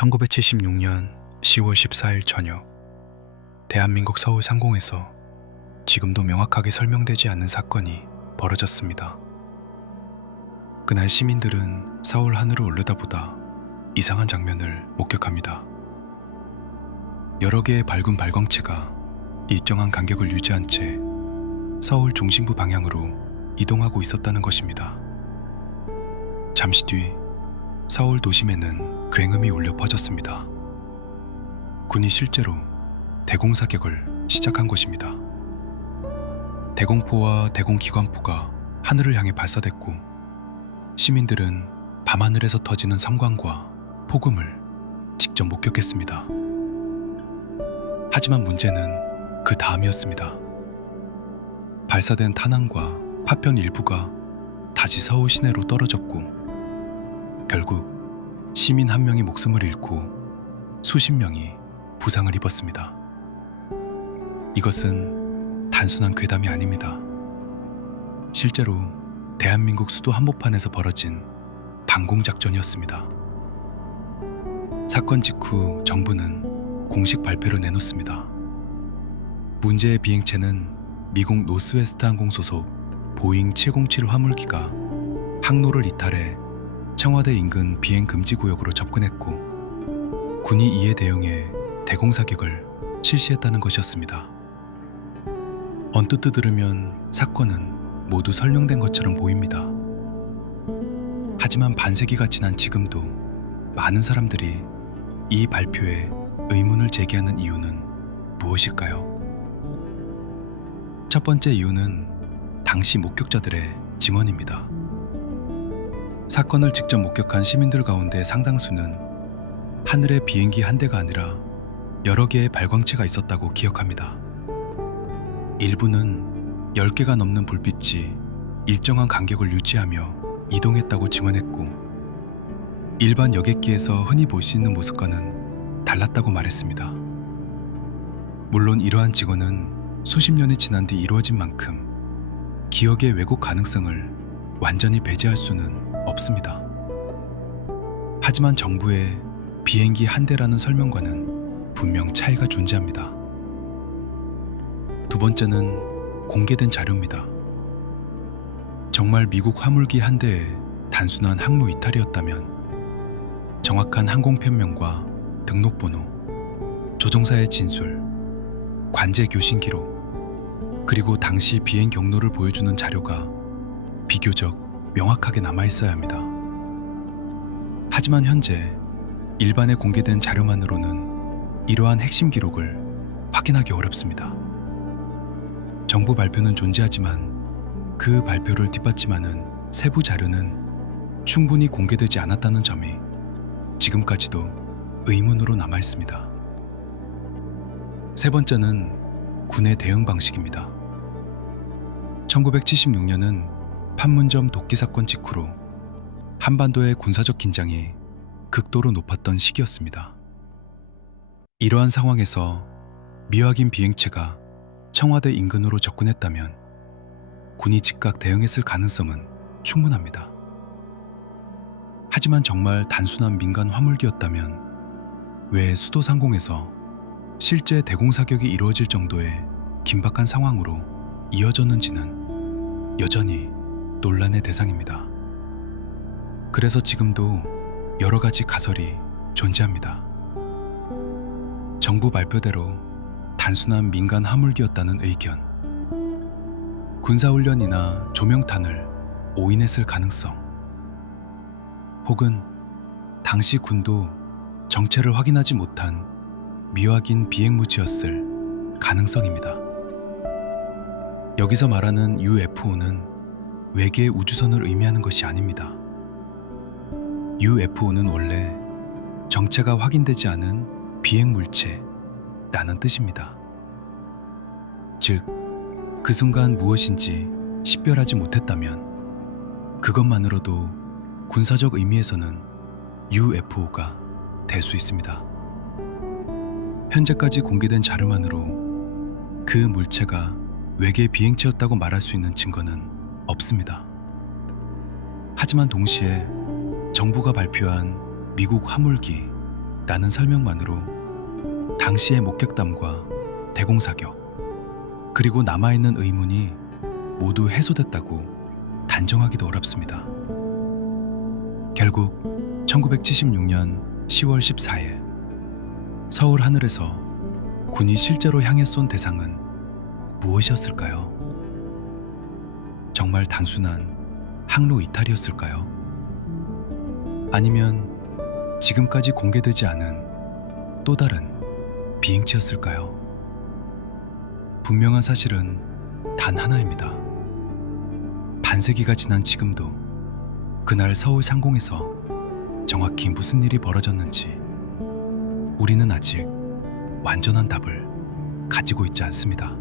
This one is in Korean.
1976년 10월 14일 저녁, 대한민국 서울 상공에서 지금도 명확하게 설명되지 않는 사건이 벌어졌습니다. 그날 시민들은 서울 하늘을 올려다보다 이상한 장면을 목격합니다. 여러 개의 밝은 발광체가 일정한 간격을 유지한 채 서울 중심부 방향으로 이동하고 있었다는 것입니다. 잠시 뒤 서울 도심에는 굉음이 울려 퍼졌습니다. 군이 실제로 대공사격을 시작한 것입니다. 대공포와 대공기관포가 하늘을 향해 발사됐고, 시민들은 밤하늘에서 터지는 성광과 폭음을 직접 목격했습니다. 하지만 문제는 그 다음이었습니다. 발사된 탄환과 파편 일부가 다시 서울 시내로 떨어졌고, 결국 시민 한 명이 목숨을 잃고 수십 명이 부상을 입었습니다. 이것은 단순한 괴담이 아닙니다. 실제로 대한민국 수도 한복판에서 벌어진 방공작전이었습니다. 사건 직후 정부는 공식 발표를 내놓습니다. 문제의 비행체는 미국 노스웨스트 항공 소속 보잉 707 화물기가 항로를 이탈해 청와대 인근 비행 금지 구역으로 접근했고, 군이 이에 대응해 대공사격을 실시했다는 것이었습니다. 언뜻 들으면 사건은 모두 설명된 것처럼 보입니다. 하지만 반세기가 지난 지금도 많은 사람들이 이 발표에 의문을 제기하는 이유는 무엇일까요? 첫 번째 이유는 당시 목격자들의 증언입니다. 사건을 직접 목격한 시민들 가운데 상당수는 하늘에 비행기 한 대가 아니라 여러 개의 발광체가 있었다고 기억합니다. 일부는 10개가 넘는 불빛이 일정한 간격을 유지하며 이동했다고 증언했고, 일반 여객기에서 흔히 볼 수 있는 모습과는 달랐다고 말했습니다. 물론 이러한 증언은 수십 년이 지난 뒤 이루어진 만큼 기억의 왜곡 가능성을 완전히 배제할 수는 없습니다. 하지만 정부의 비행기 한 대라는 설명과는 분명 차이가 존재합니다. 두 번째는 공개된 자료입니다. 정말 미국 화물기 한 대의 단순한 항로 이탈이었다면 정확한 항공편명과 등록번호, 조종사의 진술, 관제 교신 기록, 그리고 당시 비행 경로를 보여주는 자료가 비교적 명확하게 남아있어야 합니다. 하지만 현재 일반에 공개된 자료만으로는 이러한 핵심 기록을 확인하기 어렵습니다. 정부 발표는 존재하지만 그 발표를 뒷받침하는 세부 자료는 충분히 공개되지 않았다는 점이 지금까지도 의문으로 남아있습니다. 세 번째는 군의 대응 방식입니다. 1976년은 판문점 독기 사건 직후로 한반도의 군사적 긴장이 극도로 높았던 시기였습니다. 이러한 상황에서 미확인 비행체가 청와대 인근으로 접근했다면 군이 즉각 대응했을 가능성은 충분합니다. 하지만 정말 단순한 민간 화물기였다면 왜 수도 상공에서 실제 대공사격이 이루어질 정도의 긴박한 상황으로 이어졌는지는 여전히 논란의 대상입니다. 그래서 지금도 여러 가지 가설이 존재합니다. 정부 발표대로 단순한 민간 화물기였다는 의견, 군사훈련이나 조명탄을 오인했을 가능성, 혹은 당시 군도 정체를 확인하지 못한 미확인 비행무지였을 가능성입니다. 여기서 말하는 UFO는 외계 우주선을 의미하는 것이 아닙니다. UFO는 원래 정체가 확인되지 않은 비행물체라는 뜻입니다. 즉, 그 순간 무엇인지 식별하지 못했다면 그것만으로도 군사적 의미에서는 UFO가 될 수 있습니다. 현재까지 공개된 자료만으로 그 물체가 외계 비행체였다고 말할 수 있는 증거는 없습니다. 하지만 동시에 정부가 발표한 미국 화물기 라는 설명만으로 당시의 목격담과 대공사격, 그리고 남아있는 의문이 모두 해소됐다고 단정하기도 어렵습니다. 결국 1976년 10월 14일 서울 하늘에서 군이 실제로 향해 쏜 대상은 무엇이었을까요? 정말 단순한 항로 이탈이었을까요? 아니면 지금까지 공개되지 않은 또 다른 비행체였을까요? 분명한 사실은 단 하나입니다. 반세기가 지난 지금도 그날 서울 상공에서 정확히 무슨 일이 벌어졌는지 우리는 아직 완전한 답을 가지고 있지 않습니다.